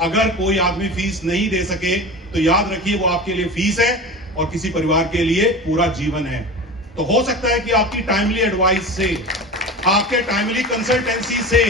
अगर कोई आदमी फीस नहीं दे सके तो याद रखिए वो आपके लिए फीस है और किसी परिवार के लिए पूरा जीवन है। तो हो सकता है कि आपकी टाइमली एडवाइस से, आपके टाइमली कंसल्टेंसी से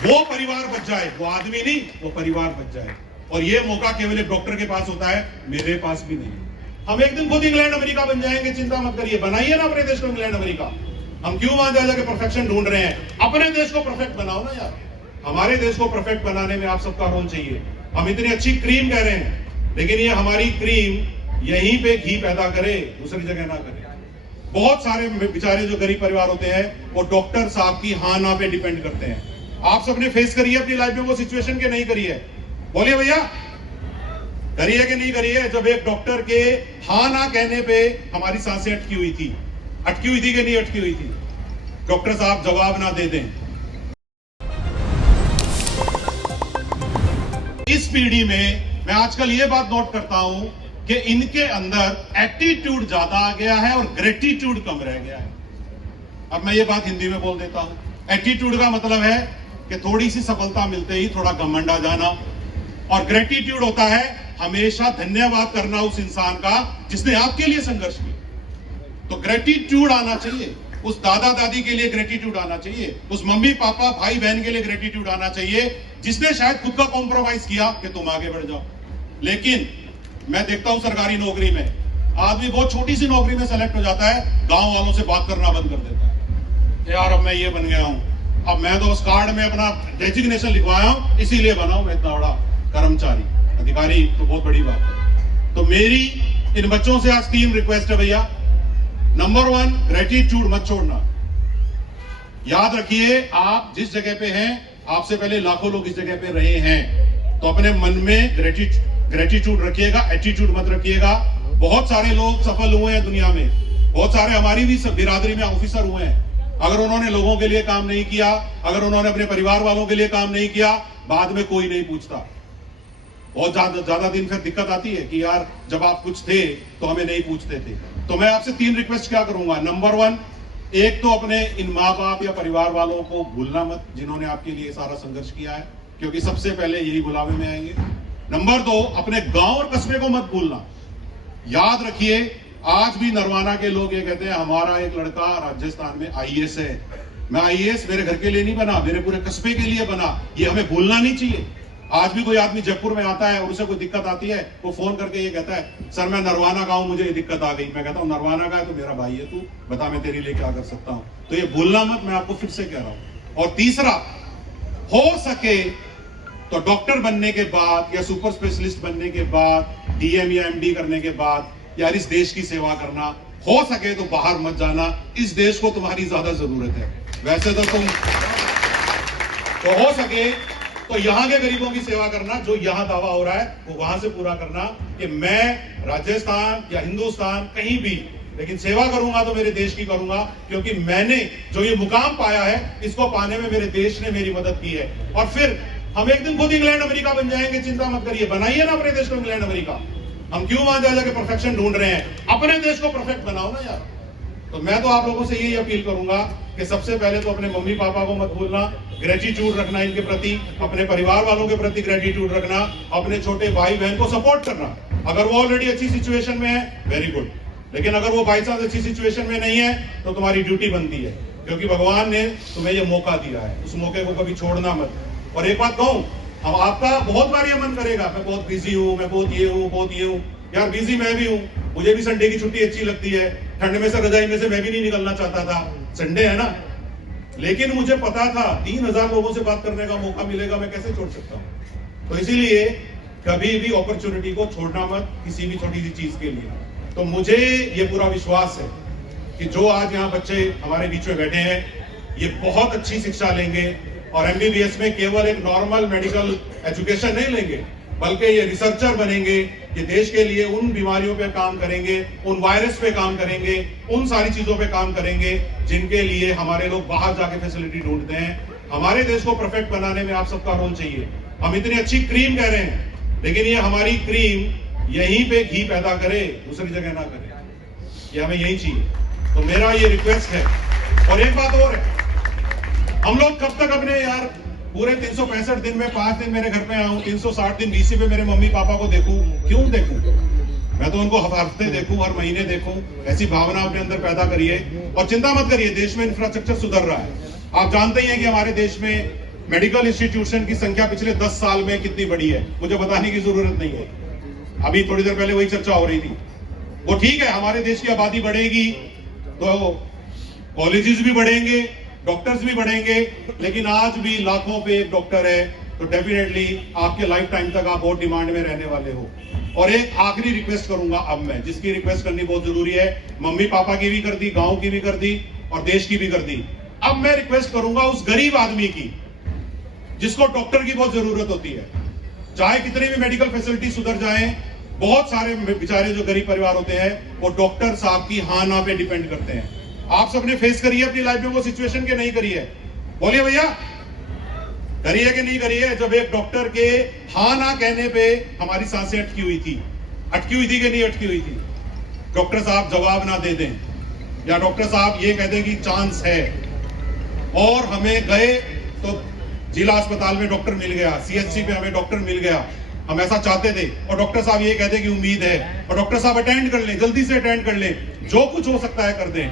वो परिवार बच जाए, वो आदमी नहीं, वो परिवार बच जाए। और ये मौका केवल एक डॉक्टर के पास होता है, मेरे पास भी नहीं। हम एक दिन खुद इंग्लैंड अमेरिका बन जाएंगे, चिंता मत करिए। बनाइए ना अपने देश को इंग्लैंड अमेरिका। हम क्यों वहां जाके परफेक्शन ढूंढ रहे हैं? अपने देश को परफेक्ट बनाओ ना यार। हमारे देश को परफेक्ट बनाने में आप सबका रोल चाहिए। हम इतनी अच्छी क्रीम कह रहे हैं, लेकिन ये हमारी क्रीम यहीं पे घी पैदा करे, दूसरी जगह ना करे। बहुत सारे बेचारे जो गरीब परिवार होते हैं वो डॉक्टर साहब की हाँ ना पे डिपेंड करते हैं। आप सबने फेस करी है अपनी लाइफ में वो सिचुएशन के नहीं करी है? बोलिए भैया, करी है कि नहीं करी है? जब एक डॉक्टर के हाँ ना कहने पे हमारी सांसें अटकी हुई थी कि नहीं अटकी हुई थी? डॉक्टर साहब जवाब ना दे दें। इस पीढ़ी में मैं आजकल ये बात नोट करता हूं कि इनके अंदर एटीट्यूड ज्यादा आ गया है और ग्रेटिट्यूड कम रह गया है। अब मैं ये बात हिंदी में बोल देता हूं। एटीट्यूड का मतलब है कि थोड़ी सी सफलता मिलते ही थोड़ा घमंड आ जाना, और ग्रेटिट्यूड होता है हमेशा धन्यवाद करना उस इंसान का जिसने आपके लिए संघर्ष किया। तो ग्रेटिट्यूड आना चाहिए, उस दादा दादी के लिए ग्रेटिट्यूड आना चाहिए, उस मम्मी पापा भाई बहन के लिए ग्रेटिट्यूड आना चाहिए जिसने शायद खुद का कॉम्प्रोमाइज किया कि तुम आगे बढ़ जाओ। लेकिन मैं देखता हूं सरकारी नौकरी में आदमी बहुत छोटी सी नौकरी में सेलेक्ट हो जाता है, गांव वालों से बात करना बंद कर देता है। यार अब मैं ये बन गया हूं, अब मैं तो उस कार्ड में अपना डेजिग्नेशन लिखवाया हूं, इसीलिए बना हूं मैं इतना बड़ा कर्मचारी, अधिकारी, तो बहुत बड़ी बात है। तो मेरी इन बच्चों से आज 3 रिक्वेस्ट है भैया। नंबर 1, ग्रेटिट्यूड मत छोड़ना। याद रखिए आप जिस जगह पे हैं, आपसे पहले लाखों लोग इस जगह पे रहे हैं, तो अपने मन में ग्रेटिट्यूड रखिएगा, एटीट्यूड मत रखिएगा। बहुत सारे लोग सफल हुए हैं दुनिया में, बहुत सारे हमारी भी बिरादरी में ऑफिसर हुए हैं। अगर उन्होंने लोगों के लिए काम नहीं किया, अगर उन्होंने अपने परिवार वालों के लिए काम नहीं किया, बाद में कोई नहीं पूछता। बहुत ज्यादा दिन फिर दिक्कत आती है कि यार जब आप कुछ थे तो हमें नहीं पूछते थे। तो मैं आपसे 3 रिक्वेस्ट क्या करूंगा। नंबर 1, एक तो अपने इन माँ बाप या परिवार वालों को भूलना मत जिन्होंने आपके लिए सारा संघर्ष किया है, क्योंकि सबसे पहले यही बुलावे में आएंगे। नंबर 2, अपने गांव और कस्बे को मत भूलना। याद रखिए आज भी नरवाना के लोग ये कहते हैं हमारा एक लड़का राजस्थान में आईएएस है। मैं आईएएस मेरे घर के लिए नहीं बना, मेरे पूरे कस्बे के लिए बना। ये हमें भूलना नहीं चाहिए। आज भी कोई आदमी जयपुर में आता है और उसे कोई दिक्कत आती है, वो फोन करके ये कहता है सर मैं नरवाना का हूं, मुझे ये दिक्कत आ गई। मैं कहता हूं नरवाना का है तो मेरा भाई है, तू बता मैं तेरे लिए क्या कर सकता हूं। तो ये भूलना मत, मैं आपको फिर से कह रहा हूं। और तीसरा, हो सके तो डॉक्टर बनने के बाद या सुपर स्पेशलिस्ट बनने के बाद, डीएम या एमडी करने के बाद यार इस देश की सेवा करना। हो सके तो बाहर मत जाना, इस देश को तुम्हारी ज्यादा जरूरत है। वैसे तो तुम तो हो सके तो यहां के गरीबों की सेवा करना, जो यहां दावा हो रहा है वो वहां से पूरा करना कि मैं राजस्थान या हिंदुस्तान कहीं भी, लेकिन सेवा करूंगा तो मेरे देश की करूंगा, क्योंकि मैंने जो ये मुकाम पाया है इसको पाने में मेरे देश ने मेरी मदद की है। और फिर हम एक दिन खुद इंग्लैंड अमेरिका बन जाएंगे, चिंता मत करिए। बनाइए ना अपने देश को इंग्लैंड अमेरिका। हम क्यों वहां जाके परफेक्शन ढूंढ रहे हैं? अपने देश को परफेक्ट बनाओ ना यार। तो मैं तो आप लोगों से यही अपील करूंगा कि सबसे पहले तो अपने मम्मी पापा को मत भूलना, ग्रेटिट्यूड रखना इनके प्रति, अपने परिवार वालों के प्रति ग्रेटिट्यूड रखना, अपने छोटे भाई बहन को सपोर्ट करना। अगर वो ऑलरेडी अच्छी सिचुएशन में है, वेरी गुड, लेकिन अगर वो बाई चांस अच्छी सिचुएशन में नहीं है तो तुम्हारी ड्यूटी बनती है, क्योंकि भगवान ने तुम्हें ये मौका दिया है, उस मौके को कभी छोड़ना मत। और एक बात कहूं, हम आपका बहुत बार ये मन करेगा मैं बहुत बिजी हूं, मैं बहुत ये हूं। यार बिजी मैं भी हूं, मुझे भी संडे की छुट्टी अच्छी लगती है। ठंड में से रजाई में से मैं भी नहीं निकलना चाहता था, संडे है ना। लेकिन मुझे पता था 3000 लोगों से बात करने का मौका मिलेगा, मैं कैसे छोड़ सकता हूं। तो इसीलिए कभी भी अपॉर्चुनिटी को छोड़ना मत, किसी भी छोटी सी चीज के लिए। तो मुझे ये पूरा विश्वास है कि जो आज यहाँ बच्चे हमारे बीच में बैठे हैं ये बहुत अच्छी शिक्षा लेंगे, और एमबीबीएस में केवल एक नॉर्मल मेडिकल एजुकेशन नहीं लेंगे, बल्कि ये रिसर्चर बनेंगे, ये देश के लिए उन बीमारियों पे काम करेंगे, उन वायरस पे काम करेंगे, उन सारी चीजों पे काम करेंगे जिनके लिए हमारे लोग बाहर जाके फैसिलिटी ढूंढते हैं। हमारे देश को परफेक्ट बनाने में आप सबका रोल चाहिए। हम इतनी अच्छी क्रीम कह रहे हैं, लेकिन ये हमारी क्रीम यहीं पे घी पैदा करे, दूसरी जगह ना करे। ये हमें यही चाहिए। तो मेरा ये रिक्वेस्ट है। और एक बात और है, हम लोग कब तक अपने यार पूरे 365 दिन में 5 दिन मेरे घर पे आऊं, 360 दिन डीसी पे मेरे मम्मी पापा को देखूं, क्यों देखूं? मैं तो उनको हर हफ्ते देखूं, हर महीने देखूं। ऐसी भावना अपने अंदर पैदा करिए और चिंता मत करिए, देश में इंफ्रास्ट्रक्चर सुधर रहा है। आप जानते ही हैं कि हमारे देश में मेडिकल इंस्टीट्यूशन की संख्या पिछले 10 साल में कितनी बढ़ी है, मुझे बताने की जरूरत नहीं है। अभी थोड़ी देर पहले वही चर्चा हो रही थी। वो ठीक है, हमारे देश की आबादी बढ़ेगी तो कॉलेजेस भी बढ़ेंगे, डॉक्टर्स भी बढ़ेंगे, लेकिन आज भी लाखों पे एक डॉक्टर है, तो डेफिनेटली आपके लाइफ टाइम तक आप बहुत डिमांड में रहने वाले हो। और एक आखिरी रिक्वेस्ट करूंगा अब मैं, जिसकी रिक्वेस्ट करनी बहुत जरूरी है, मम्मी पापा की भी कर दी, गांव की भी कर दी और देश की भी कर दी। अब मैं रिक्वेस्ट करूंगा उस गरीब आदमी की जिसको डॉक्टर की बहुत जरूरत होती है, चाहे कितनी भी मेडिकल फैसिलिटी सुधर जाए, बहुत सारे बेचारे जो गरीब परिवार होते हैं वो डॉक्टर साहब की हाँ ना पे डिपेंड करते हैं। आप सबने फेस करी है अपनी लाइफ में वो सिचुएशन के नहीं करी है? बोलिए भैया, करी है कि नहीं करी है? जब एक डॉक्टर के हाँ ना कहने पे हमारी सांसें अटकी हुई थी कि नहीं अटकी हुई थी? डॉक्टर साहब जवाब ना दे दें या डॉक्टर साहब ये कह दें कि चांस है, और हमें गए तो जिला अस्पताल में डॉक्टर मिल गया, सीएचसी पे हमें डॉक्टर मिल गया, हम ऐसा चाहते थे, और डॉक्टर साहब ये कहते कि उम्मीद है, और डॉक्टर साहब अटेंड कर लें, जल्दी से अटेंड कर लें, जो कुछ हो सकता है कर दें।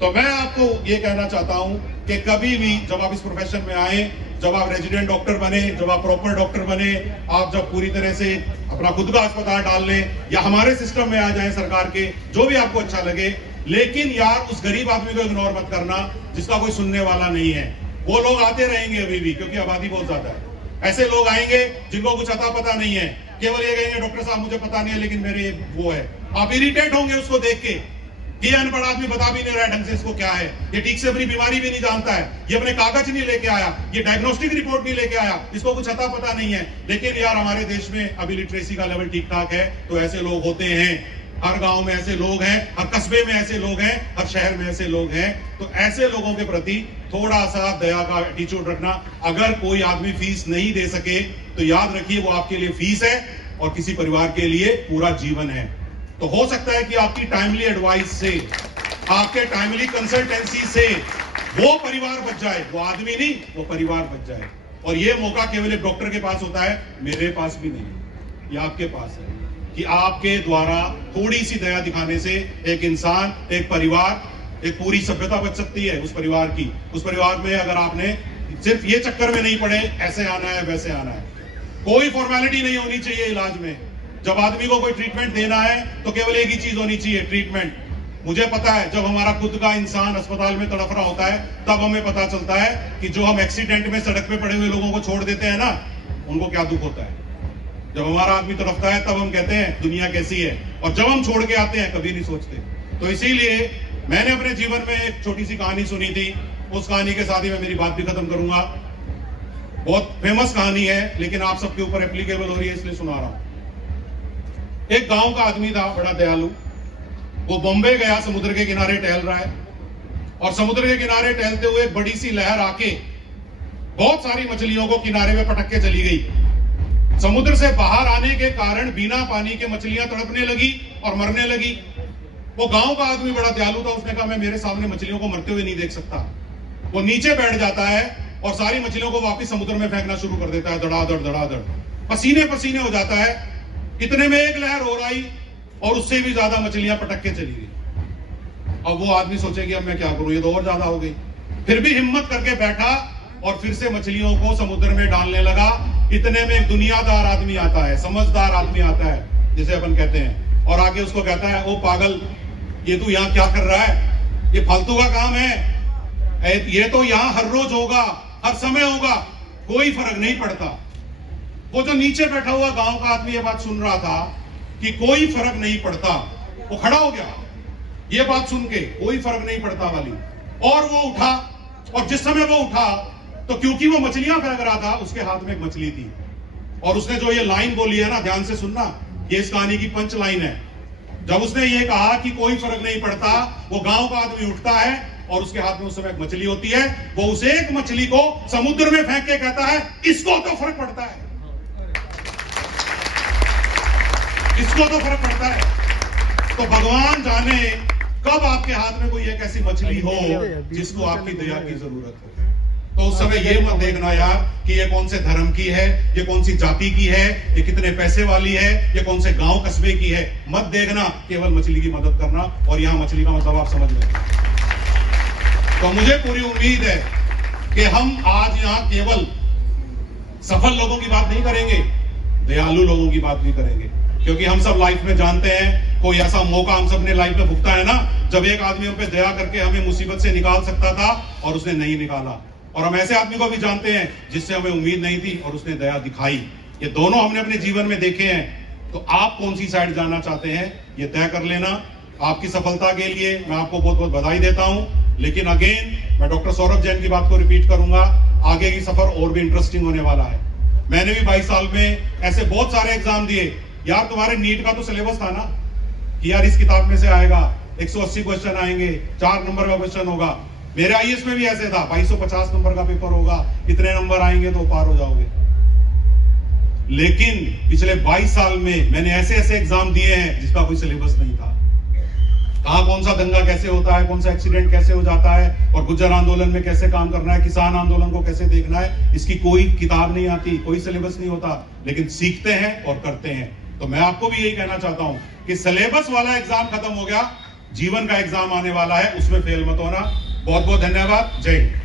तो मैं आपको ये कहना चाहता हूं कि कभी भी जब आप इस प्रोफेशन में आए, जब आप रेजिडेंट डॉक्टर बने, जब आप प्रॉपर डॉक्टर बने, आप जब पूरी तरह से अपना खुद का अस्पताल डाल लें या हमारे सिस्टम में आ जाए सरकार के, जो भी आपको अच्छा लगे, लेकिन यार उस गरीब आदमी को इग्नोर मत करना जिसका कोई सुनने वाला नहीं है। वो लोग आते रहेंगे अभी भी, क्योंकि आबादी बहुत ज्यादा है। ऐसे लोग आएंगे जिनको कुछ अता पता नहीं है, केवल ये कहेंगे डॉक्टर साहब मुझे पता नहीं है लेकिन मेरे वो है। आप इरिटेट होंगे उसको देख के, ये अनपढ़ आदमी बता भी नहीं रहा है ढंग से इसको क्या है, ये ठीक से अपनी बीमारी भी नहीं जानता है, ये अपने कागज नहीं लेके आया, ये डायग्नोस्टिक रिपोर्ट नहीं लेके आया, इसको कुछ अता पता नहीं है। लेकिन यार हमारे देश में अभी लिटरेसी का लेवल ठीक ठाक है, तो ऐसे लोग होते हैं, हर गांव में ऐसे लोग हैं, हर कस्बे में ऐसे लोग हैं, हर शहर में ऐसे लोग हैं। तो ऐसे लोगों के प्रति थोड़ा सा दया का एटीट्यूड रखना। अगर कोई आदमी फीस नहीं दे सके तो याद रखिए वो आपके लिए फीस है और किसी परिवार के लिए पूरा जीवन है। तो हो सकता है कि आपकी टाइमली एडवाइस से, आपके टाइमली कंसल्टेंसी से वो परिवार बच जाए, वो आदमी नहीं, वो परिवार बच जाए। और ये मौका केवल एक डॉक्टर के पास होता है, मेरे पास भी नहीं, ये आपके पास है कि आपके द्वारा थोड़ी सी दया दिखाने से एक इंसान, एक परिवार, एक पूरी सभ्यता बच सकती है उस परिवार की। उस परिवार में अगर आपने सिर्फ ये चक्कर में नहीं पड़े ऐसे आना है वैसे आना है, कोई फॉर्मेलिटी नहीं होनी चाहिए इलाज में। जब आदमी को कोई ट्रीटमेंट देना है तो केवल एक ही चीज होनी चाहिए, ट्रीटमेंट। मुझे पता है जब हमारा खुद का इंसान अस्पताल में तड़फ रहा होता है तब हमें पता चलता है कि जो हम एक्सीडेंट में सड़क पे पड़े हुए लोगों को छोड़ देते हैं ना, उनको क्या दुख होता है। जब हमारा आदमी तड़फता है तब हम कहते हैं दुनिया कैसी है, और जब हम छोड़ के आते हैं कभी नहीं सोचते। तो इसीलिए मैंने अपने जीवन में एक छोटी सी कहानी सुनी थी, उस कहानी के साथ ही मैं मेरी बात भी खत्म करूंगा। बहुत फेमस कहानी है लेकिन आप सबके ऊपर एप्लीकेबल हो रही है इसलिए सुना रहा हूं। एक गांव का आदमी था, बड़ा दयालु। वो बॉम्बे गया, समुद्र के किनारे टहल रहा है, और समुद्र के किनारे टहलते हुए एक बड़ी सी लहर आके बहुत सारी मछलियों को किनारे में पटक के चली गई। समुद्र से बाहर आने के कारण बिना पानी के मछलियां तड़पने लगी और मरने लगी। वो गांव का आदमी बड़ा दयालु था, उसने कहा मैं मेरे सामने मछलियों को मरते हुए नहीं देख सकता। वो नीचे बैठ जाता है और सारी मछलियों को वापस समुद्र में फेंकना शुरू कर देता है, धड़ाधड़, पसीने पसीने हो जाता है। इतने में एक लहर और आई और उससे भी ज्यादा मछलियां पटक के चली गई। अब वो आदमी सोचे कि अब मैं क्या करूं, ये तो और ज्यादा हो गई। फिर भी हिम्मत करके बैठा और फिर से मछलियों को समुद्र में डालने लगा। इतने में एक दुनियादार आदमी आता है, समझदार आदमी आता है जिसे अपन कहते हैं, और आगे उसको कहता है ओ पागल, ये तू यहाँ क्या कर रहा है, ये फालतू का काम है, ये तो यहाँ हर रोज होगा, हर समय होगा, कोई फर्क नहीं पड़ता। वो जो नीचे बैठा हुआ गांव का आदमी ये बात सुन रहा था कि कोई फर्क नहीं पड़ता, वो खड़ा हो गया ये बात सुन के, कोई फर्क नहीं पड़ता वाली, और वो उठा। और जिस समय वो उठा तो क्योंकि वो मछलियां फेंक रहा था, उसके हाथ में एक मछली थी, और उसने जो ये लाइन बोली है ना, ध्यान से सुनना, ये इस कहानी की पंच लाइन है। जब उसने ये कहा कि कोई फर्क नहीं पड़ता, वो गांव का आदमी उठता है और उसके हाथ में उस समय एक मछली होती है। वो उस एक मछली को समुद्र में फेंक के कहता है इसको तो फर्क पड़ता है, इसको तो फर्क पड़ता है। तो भगवान जाने कब आपके हाथ में कोई एक ऐसी मछली हो जिसको आपकी दया की जरूरत हो। तो उस समय ये मत देखना यार कि ये कौन से धर्म की है, ये कौन सी जाति की है, ये कितने पैसे वाली है, ये कौन से गांव कस्बे की है। मत देखना, केवल मछली की मदद करना। और यहां मछली का मतलब आप समझ लें। तो मुझे पूरी उम्मीद है कि हम आज यहां केवल सफल लोगों की बात नहीं करेंगे, दयालु लोगों की बात भी करेंगे। क्योंकि हम सब लाइफ में जानते हैं, कोई ऐसा मौका हम सब ने लाइफ में भुगता है ना, जब एक आदमी हम पे दया करके हमें मुसीबत से निकाल सकता था और उसने नहीं निकाला। और हम ऐसे आदमी को भी जानते हैं जिससे हमें उम्मीद नहीं थी और उसने दया दिखाई। ये दोनों हमने अपने जीवन में देखे हैं। तो आप कौन सी साइड जाना चाहते हैं, ये तय कर लेना। आपकी सफलता के लिए मैं आपको बहुत बहुत बधाई देता हूं। लेकिन अगेन मैं डॉक्टर सौरभ जैन की बात को रिपीट करूंगा, आगे की सफर और भी इंटरेस्टिंग होने वाला है। मैंने भी 22 साल में ऐसे बहुत सारे एग्जाम दिए। यार तुम्हारे नीट का तो सिलेबस था ना कि यार इस किताब में से आएगा 180 क्वेश्चन आएंगे, 4 नंबर का क्वेश्चन होगा। मेरे आईएएस में भी ऐसे था, 2250 नंबर का पेपर होगा, इतने नंबर आएंगे तो पार हो जाओगे। लेकिन पिछले 22 साल में मैंने ऐसे ऐसे एग्जाम दिए हैं जिसका कोई सिलेबस नहीं था। कहां कौन सा दंगा कैसे होता है, कौन सा एक्सीडेंट कैसे हो जाता है, और गुर्जर आंदोलन में कैसे काम करना है, किसान आंदोलन को कैसे देखना है, इसकी कोई किताब नहीं आती, कोई सिलेबस नहीं होता। लेकिन सीखते हैं और करते हैं। तो मैं आपको भी यही कहना चाहता हूं कि सिलेबस वाला एग्जाम खत्म हो गया, जीवन का एग्जाम आने वाला है, उसमें फेल मत होना। बहुत बहुत धन्यवाद। जय हिंद।